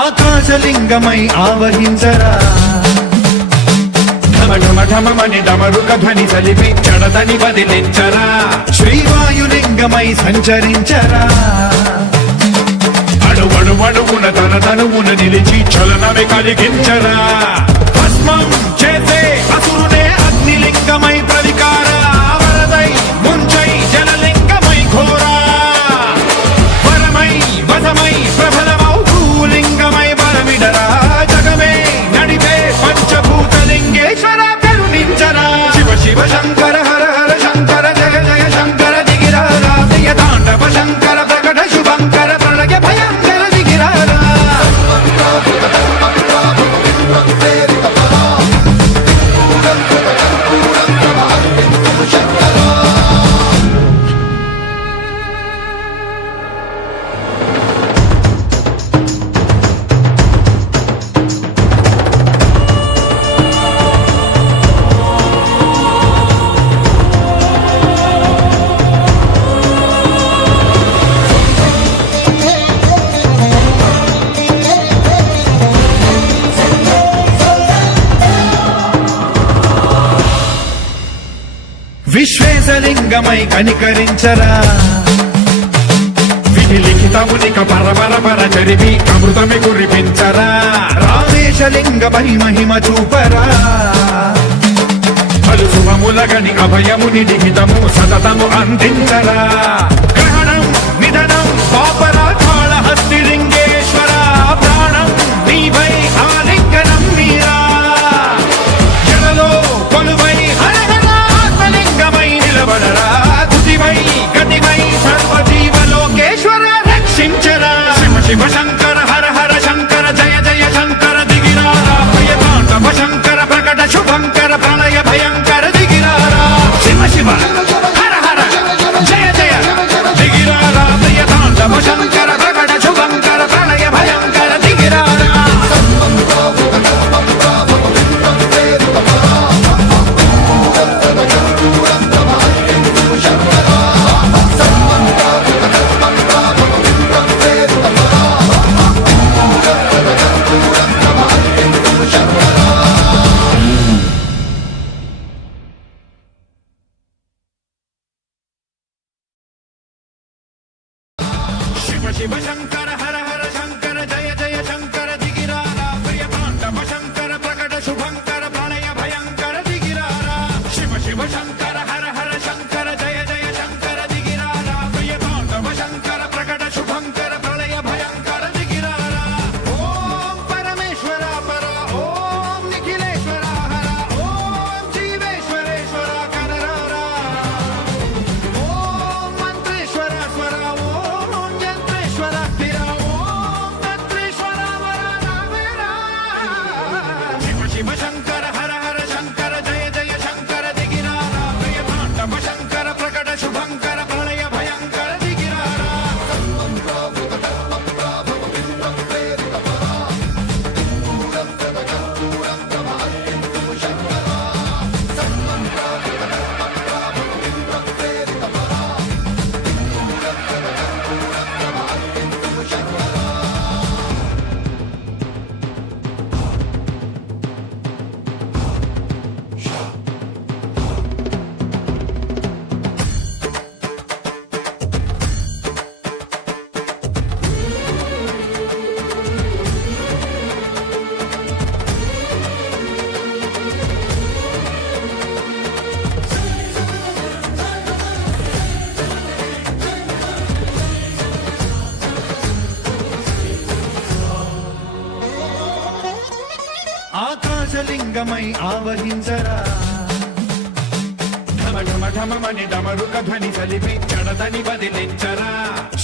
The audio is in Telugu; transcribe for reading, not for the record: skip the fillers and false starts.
ఆకాశలింగమై ఆవహించరా ఢమఢమని డమరుక ధ్వని సలిపి చడతని వదిలించరా శ్రీవాయులింగమై సంచరించరా అడుగడుగడుగున తన తనువున నిలిచి చలనమే కలిగించరా భస్మం చేసే అసురునే అగ్నిలింగమై ప్రవికార వరదై ముంచై జలలింగమై ఘోరా వరమై వసమై ప్రబలమౌ భూలింగమై బలమిడరా జగమే నడిపే పంచభూతలింగేశ్వర కరుణించరా శివ శివ శంకర హర హర శంకర జయ జయ శంకర దిగిరారా ప్రియ తాండవ శంకర ప్రకట శుభంకర ప్రళయ భయంకర దిగిరారా విశ్వేశలింగమై కనికరించరా విధి లిఖితమునిక పరపర చరివి అమృతమి కురిపించరా రామేశలింగమై మహిమ చూపరా పలు శుభములగని అభయముని లిఖితము సతతము అందించరా గ్రహణం నిధనం పాపరా కాళహస్తి లింగేశ్వర ప్రాణం నీవై ఆలింగనం మీరా జలలో కొలువై హరహరాత్మలింగమై నిలబడరా తుదివై గతివై సర్వజీవలోకేశ్వర రక్షించరా శివ శివ శంకర హర హర శంకర జయ జయ శంకర దిగిరారా ప్రియ తాండవ శంకర ప్రకట శుభంకర ప్రళయ భయంకర దిగిరారా శివ శివ హర హర జయ జయ దిగిరారా ప్రియ తాండవ శంకర ప్రకట శుభంకర ప్రళయ భయంకర దిగిరారా శివ శివ శంకర హర హర శంకర జయ జయ శంకర దిగిరారా ప్రియ తాండవ శంకర ప్రకట శుభంకర ప్రళయ భయంకర దిగిరారా శివ శివ శంకర హర హర శంకర జయ జయ శంకర దిగిరారా ప్రియ తాండవ శంకర ప్రకట శుభంకర ప్రళయ భయంకర దిగిరారా ఓం పరమేశ్వర పర ఓం నిఖిలేశ్వర హర ఓం జీవేశ్వరేశ్వర కనరారా ఓం మంత్రేశ్వర స్వర ఓం యంత్రేశ్వర స్థిర ఓం తంత్రేశ్వర వర నావేరా శివ శివ శంకర హర హర శంకర జయ జయ శంకర దిగిరారా ప్రియ తాండవ శంకర ప్రకట శుభంకర ప్రళయ భయంకర దిగిరారా ఆకాశలింగమై ఆవహించరా ఢమఢమని డమరుక ధ్వని సలిపి చడతని వదిలించరా